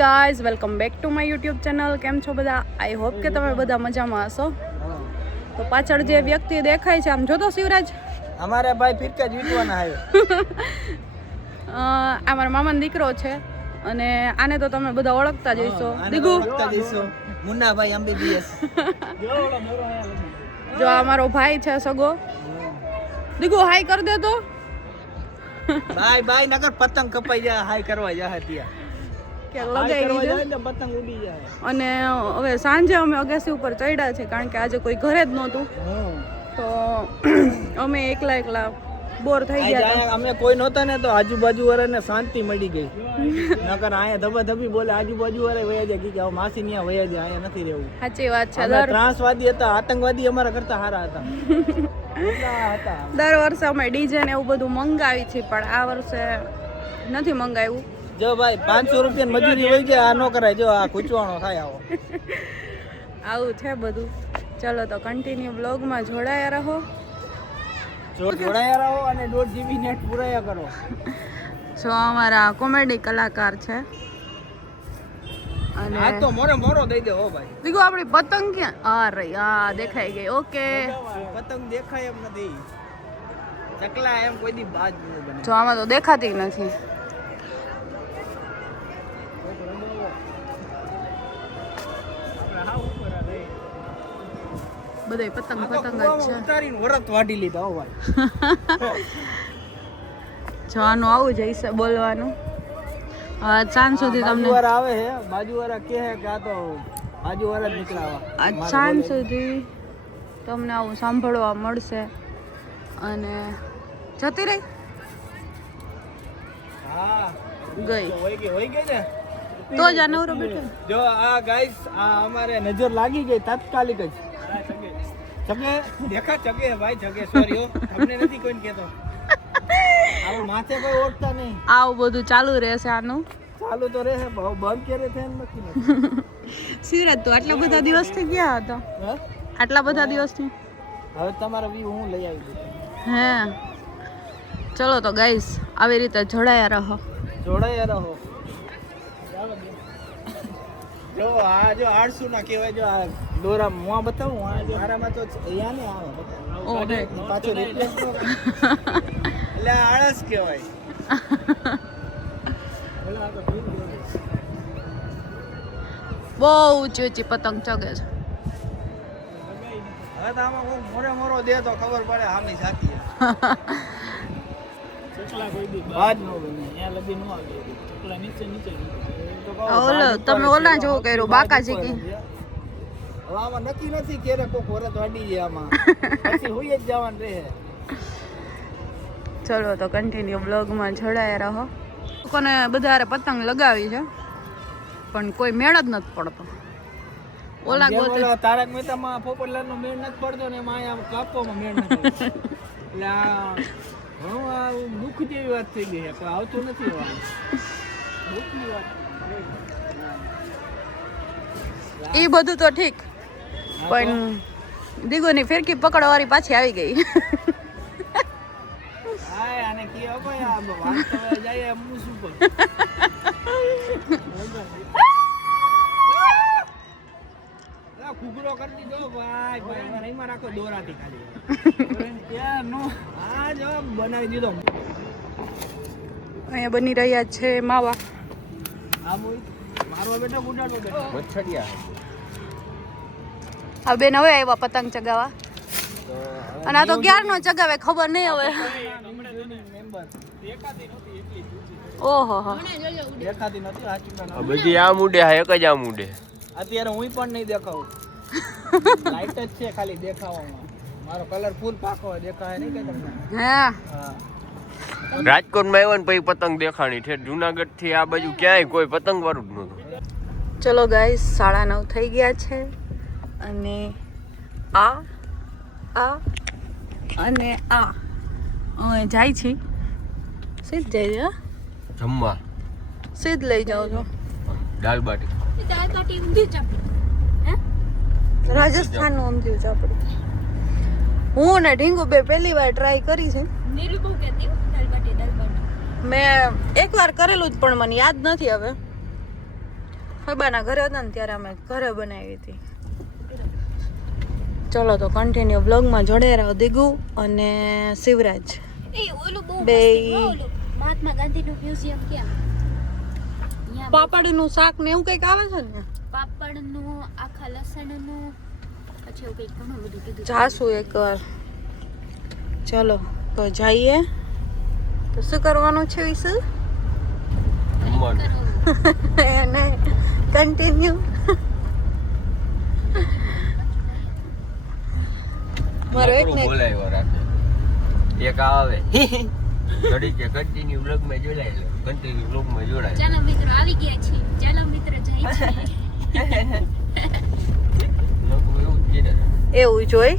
Guys welcome back to my YouTube channel. કેમ છો બધા? આઈ હોપ કે તમે બધા મજામાં હશો. તો પાછળ જે વ્યક્તિ દેખાય છે, આમ જોતો શિવરાજ, અમારે ભાઈ ફિરકા જીતવાના આ મારા મામાનો દીકરો છે અને આને તો તમે બધા ઓળખતા જ હશો. દીગુ મુન્નાભાઈ MBBS. જો આ મારો ભાઈ છે સગો. દીગુ હાઈ કર દે તો. બાય બાય નકર પતંગ કપાઈ જાય. હાઈ કરવા જાય ત્યાં કે લગાઈ ગઈ છે પતંગ ઉડી જાય. અને હવે સાંજે અમે અગાસી ઉપર ચડ્યા છે કારણ કે આજે કોઈ ઘરે જ નહોતું, તો અમે એકલા બોર થઈ ગયા હતા. અમે કોઈ નહોતા ને તો આજુબાજુ વાળાને શાંતિ મળી ગઈ. નકર અહીંયા ધબાધબી બોલે આજુબાજુ વાળા વયા જાય કે માસી ન્યા વયા જાય, અહીંયા નથી રહેવું. સાચી વાત છે. ત્રાસવાદી હતા, આતંકવાદી અમારા કરતા સારા હતા. દર વર્ષે અમે ડીજે ને એવું બધું મંગાવી છે, પણ આ વર્ષે નથી મંગાવ્યું. જો ભાઈ 500 રૂપિયા મજૂરી હોય જાય, આ ન કરાય. જો આ ખૂંચવાનો થાય આવો. આવું છે બધું. ચલો તો કન્ટિન્યુ બ્લોગમાં જોડાયા રહો. જોડાયા રહો અને 1.5 GB નેટ પુરાયા કરો. જો અમારા કોમેડી કલાકાર છે. અને આ તો મોરો દઈ દે હો ભાઈ. દીકુ આપણી પતંગ ક્યાં? અરે આ દેખાઈ ગઈ. ઓકે, પતંગ દેખાય એમ નથી. ચકલા એમ કોઈ દી બાજ ન બને. જો આમાં તો દેખાતી નથી. બધે પતંગ જ છે. ઉતારીને વરત વાડી લીધા હો ભાઈ. જો આનું આવું જ હશે બોલવાનું. સાંજ સુધી તમને બાજુવાળા આવે છે, બાજુવાળા કહે કે આ તો બાજુવાળા જ નીકળાવા. સાંજ સુધી તમને આવું સાંભળવા મળશે. અને જતી રહી હા ગઈ હોય ગઈ ને તો જ આ નવરો બેઠો. જો આ ગાઈસ, આ અમારે નજર લાગી ગઈ તાત્કાલિક જ. ચગે દેખા ચગે ભાઈ ચગે. સોરી હો, તમને નથી કોઈને કહેતો. આવું માથે કોઈ ઓળખતા નહીં. આવું બધું ચાલુ રહેશે. આનું ચાલુ તો રહે, બંધ ક્યારે થાય એમ નથી. સિરાજ તો આટલા બધા દિવસથી ગયા હતા. આટલા બધા દિવસથી હવે તમારા વ્યૂ હું લઈ આવી દઉં. હે ચલો તો ગાઈસ આવી રીતે જોડાયા રહો. જો આ જો 800 ના કહેવાય. જો આ દોરા મુઆ બતાવું, આ જો આરામાં તો અહીંયા ને આવે ઓહે પાછો રિપ્લેસ કરો. એટલે આળસ કહેવાય. બહુ ઊંચી ઊંચી પતંગ ચગે છે. હવે તો આમાં મોરો દે તો ખબર પડે હામી સાચી. ચકલા કોઈ દી બાજ નો બને. અહીંયા લગી નો આવે. ચકલા નીચે ઓલો તમે ઓલા જેવું કર્યું બાકાજી કી. હવે આમાં નક્કી નથી ક્યારે કોક વરત વાડી જાય. આમાં પછી હોય જ જવાનું રહે. ચલો તો કન્ટિન્યુ બ્લોગમાં જોડાયા રહો. લોકોને બધારે પતંગ લગાવી છે પણ કોઈ મેળ જ નથી પડતો. ઓલા ગોતે તારક મહેતામાં પોપટલાલનો મેળ નથી પડતો ને એમાં અહીંયા કાપવામાં મેળ નથી. એટલે આ ઘણું આ દુઃખ જેવી વાત થઈ ગઈ છે. કોઈ આવતું નથી. દુઃખની વાત. એ બધું તો ઠીક, પણ દીગુની ફિરકી પકડવાળી પાછી આવી ગઈ. હાય આને કે ભાઈ આ વાત તો જાય એમ શું પર. લા કુકરો કરી દીધો ભાઈ. ભાઈ એમાં રાખો દોરાથી ખાલી. ક્યાં નો આ જો બનાવી દીધો. અહીંયા બની રહ્યા છે માવા. આ બોય મારો બેટા બુડાડો બેટા મચ્છડિયા. આ બેન હવે આવ્યા પતંગ ચગાવવા. અને આ તો ક્યારનો ચગાવે ખબર નહીં હવે. ઓહો હો, દેખાતી નથી. આ બધી આ મુડે હા એક જ આ મુડે. અત્યારે હું પણ નહીં દેખાવું. લાઈટ જ છે ખાલી દેખાવામાં. મારો કલર ફૂલ પાકો દેખાય નહીં કે તમને. હા રાજકોટમાં આવ્યો ને પછી પતંગ દેખાણી છે. જુનાગઢ થી આ બાજુ ક્યાંય કોઈ પતંગ વાળું જ નહોતું. ચલો ગાઈસ 9:30 થઈ ગયા છે અને આ અને આ અમે જાય છે. સીધ જાય છે. જમવા સીધ લઈ જાઓ છો. દાલ બાટી રાજસ્થાનનું ઊંધિયું ચાપડી. હું ને ઢીંગુ બે પહેલી વાર ટ્રાય કરી છે. મેં એકવાર કરેલું જ પણ મને યાદ નથી હવે. ફબાના ઘરે હતા ને ત્યારે અમે ઘરે બનાવી હતી. ચલો તો કન્ટિન્યુ બ્લોગમાં જોડાઈ રહો. દિગુ અને શિવરાજ બે મહાત્મા ગાંધીનું મ્યુઝિયમ ક્યાં? પાપડનું શાક ને એવું કંઈક આવે છે ને. પાપડનું, આખા લસણનું, પછી એવું કંઈક ઘણું બધું કીધું. જાશું એકવાર. ચલો તો જઈએ. તો શું કરવાનું છે વિશુ? અને કન્ટિન્યુ મારો એક ને બોલાવ્યો રાતે એક આવે ઘડી કે કન્ટિન્યુ બ્લોગ માં જોડાય કન્ટિન્યુ બ્લોગ માં જોડાય. ચાલો મિત્રો આવી ગયા છે. ચાલો મિત્રો જાય છે. લોકો એવું જ કીધે એવું જોઈ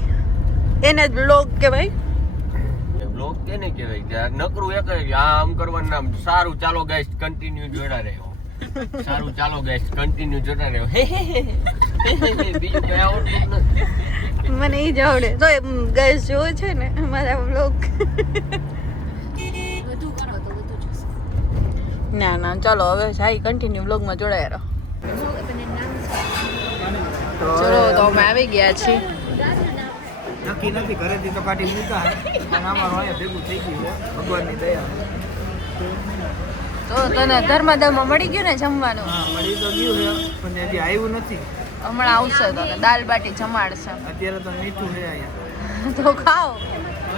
એને જ બ્લોગ કહેવાય. બ્લોગ કેને કહેવાય કે આ નકરું એક જ આ આમ કરવાનું નામ સારું ચાલો ગાઈસ કન્ટિન્યુ જોડા રહ્યો સારું ચાલો ગાઈસ કન્ટિન્યુ જોડા રહ્યો બીજું કઈ આવડતું નથી. મને ઈ જ આવડે તો ગેસ જોવો છે ને મારા બ્લોગ. વધુ કરો તો વધુ જોશે. ના ના ચલો હવે જાય કન્ટિન્યુ બ્લોગમાં જોડાયા રહો. ચલો તો અમે આવી ગયા છીએ. નક્કી નથી ઘરેથી તો કાઢી મૂકા પણ અમારું અહીંયા ભેગું થઈ ગયું છે ભગવાનની દયા. તો તને ધર્માદામાં મળી ગયું ને જમવાનું? હા મળી તો ગયું છે પણ હજી આવ્યું નથી. હમણાં આવશે તો દાલ બાટી જમાડશે. અત્યારે તો મીઠું છે અહીંયા તો ખાઓ.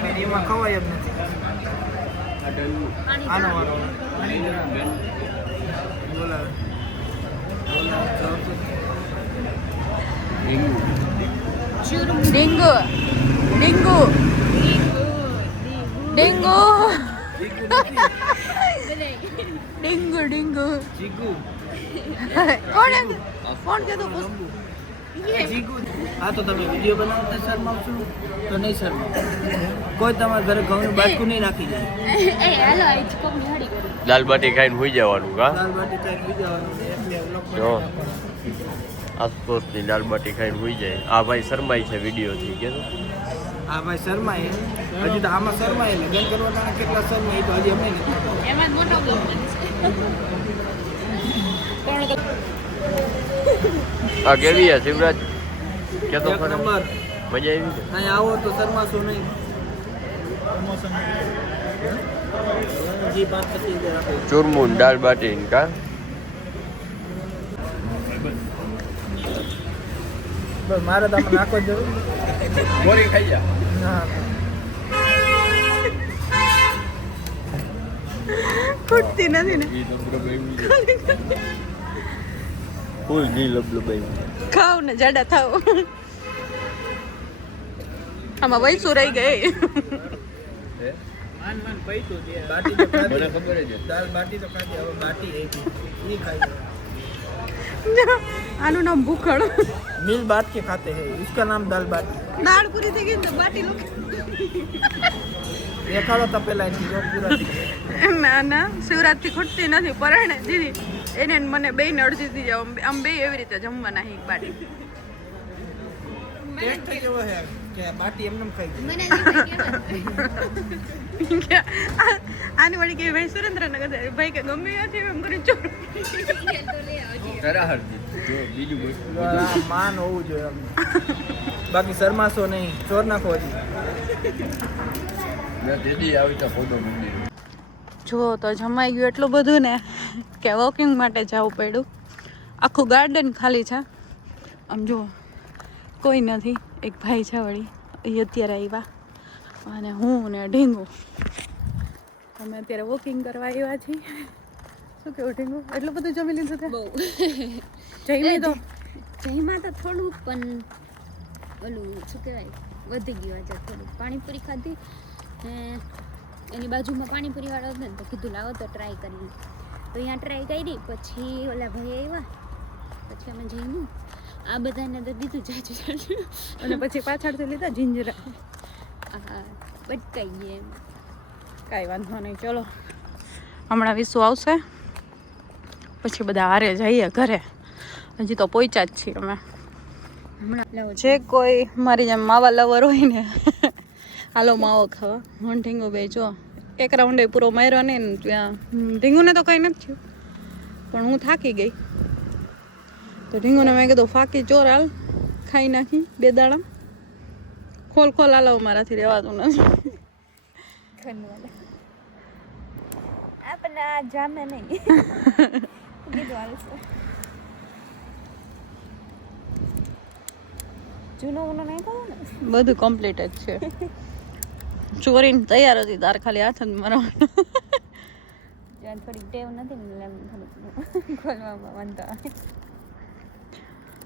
પણ એમાં ખવાય જ નથી. આનો વારો બોલાવે ડીંગુ ડીંગુ ડીંગુ ડીંગુ ડીંગુ જીગુ કોણ કીધું? જીગુ. હા તો તમે વિડીયો બનાવતા શરમાવશો તો નહીં શરમાવ. કોઈ તમારા ઘરે ઘઉંનું બાટકું નહીં રાખી જાય. એ હાલો આજ કોમ નિહાળી કરું. દાલ બાટી ખાઈને હોઈ જવાનું કા દાલ બાટી ચાઈ પી જવાનું છે એટલે વ્લોગ જો. બનાવવાનો. આસપાસની દાલ બાટી ખાઈને હોઈ જાય. આ ભાઈ શરમાઈ છે વિડીયોથી કે હા ભાઈ શર્માએ હજી તો આમાં શર્માએ લગ્ન કરવાના કેટલા શર્માએ તો હજી અમને નથી. એમાં જ મોટો બ્લોગ બનશે. આ કેવી છે શિવરાજ કેતો એક ખરો નંબર. મજા આવી છે અહીં આવો તો શર્માશો નહીં. જી 5-25 આપો. ચૂરમું દાલ બાટી કા બસ મારે તો આમાં નાખો જ જરૂર. ગોળી ખાઈ જા ના ખૂટતી નથી ને. ફૂલ જી લબલબાઈ ખાવ ને જાડા થાવ. આમાં વૈસું રહી ગઈ. માન પૈતું છે. બાટી તો ખાધી. મને ખબર જ છે. દાલ બાટી તો ખાધી હવે બાટી એ ખાઈ. આનું નામ ભૂખડ. मिल बात के खाते हैं इसका नाम दाल बाटी. દાળ પૂરી થઈ ગઈ ને તો બાટી લો. દેખાડો તપેલા એની જો પૂરા થઈ ગયા. ના ના શિવરાજથી ખૂટતી નથી પરાણે દીદી એને ને મને બેયને અડધી દી જાવ આમ બે એવી રીતે જમવાના એક બાટી. ટેસ્ટ થઈ ગયો છે કે બાટી એમનેમ ખાઈ ગઈ. મને આની વળી કે ભાઈ સુરેન્દ્રનગર જાય ભાઈ કે ગમે ત્યાંથી એમ કરી ચોર. કરાહરજી જો બીજું વસ્તુ આ માન હોવું જોઈએ એમ. બાકી શરમાશો નહીં ચોર નાખો હજી. મેં દીદી આવી તો ફોટો મૂકી જુઓ તો જમાઈ ગયું એટલું બધું ને કે વોકિંગ માટે જવું પડ્યું. આખું ગાર્ડન ખાલી છે. આમ જુઓ કોઈ નથી. એક ભાઈ છે વળી એ અત્યારે આવ્યા અને હું ને ઢીંગું અમે અત્યારે વોકિંગ કરવા આવ્યા છીએ. શું કેવું ઢીંગું એટલું બધું જમી લીધું તે? બહુ જમી તો જઈમાં તો થોડું પણ ઓલું શું કહેવાય વધી ગયું આજે થોડું. પાણીપુરી ખાધી એની બાજુમાં પાણીપુરી વાળો હતો ને તો કીધું લાવો તો ટ્રાય કરી. તો અહીંયા ટ્રાય કરી પછી ઓલા ભાઈ આવ્યા પછી અમે જઈનું આ બધાને તો દીધું જાજુ અને પછી પાછળથી લીધા જીંજરા. હા બટકાઈ ગયા એમ. કાંઈ વાંધો નહીં ચલો હમણાં વિસુ આવશે પછી બધા હારે જઈએ ઘરે. હજી તો પહોંચ્યા જ છીએ અમે. હમણાં લાવો જે કોઈ મારી જેમ માવા લવર હોય ને હાલો માવો ખાવા. હું ઢીંગુ બે જો એક રાઉન્ડ પૂરો માર્યો નહીં ને ત્યાં ઢીંગુને તો કંઈ નથી થયું પણ હું થાકી ગઈ તો ઢીંગુને મેં કીધું ફાકી ચોર હાલ ખાઈ નાખી 2 દાડા ખોલ હાલો મારાથી રહેવાતું નથી આપણે આ જામે નહીં કીધું હાલશે જૂનો ઉનો નહીં કહો ને બધું કમ્પ્લીટ જ છે ચોરીને તૈયાર હતી તાર ખાલી હાથ જ મારવાનો જ્યાં થોડીક ટેવ નથી ને એમ થોડુંક ખોલવામાં વાંધો આવે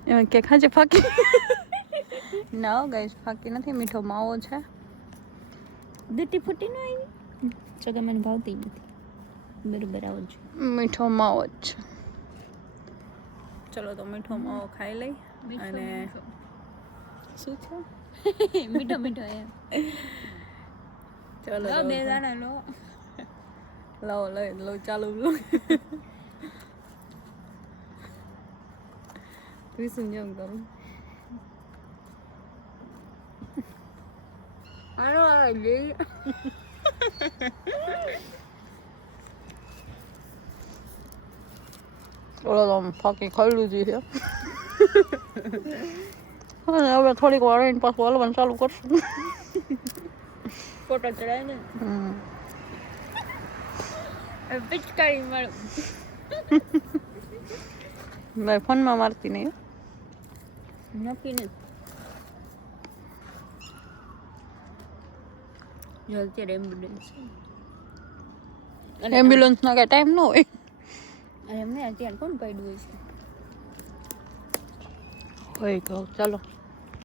એમાં કે ખાજે ફાકી ના ગાઈસ ફાકી નથી મીઠો માવો છે દૂટી ફૂટી ન આવી ચગા મને ભાવતી નથી બરોબર આવું છે મીઠો માવો જ છે ચલો તો મીઠો માવો ખાઈ લઈ અને શું છે મીઠો મીઠો એમ ચલો લો બે દાણા લો લો ચાલુ લો વિસું જેમ કરું આનો આવે લે ચલો તો ફાકી ખાઈ લીધી છે અને હવે થોડીક વાર રહીને પાછું હલવાનું ચાલુ કરશું ફોટો ચડાય ને પિચકારી મળું ભાઈ ફોનમાં મારતી નહીં નક્કી નથી જો અત્યારે એમ્બ્યુલન્સના કાંઈ ટાઈમ ન હોય અને એમને અત્યારે કોણ પડ્યું હોય છે હોય તો ચાલો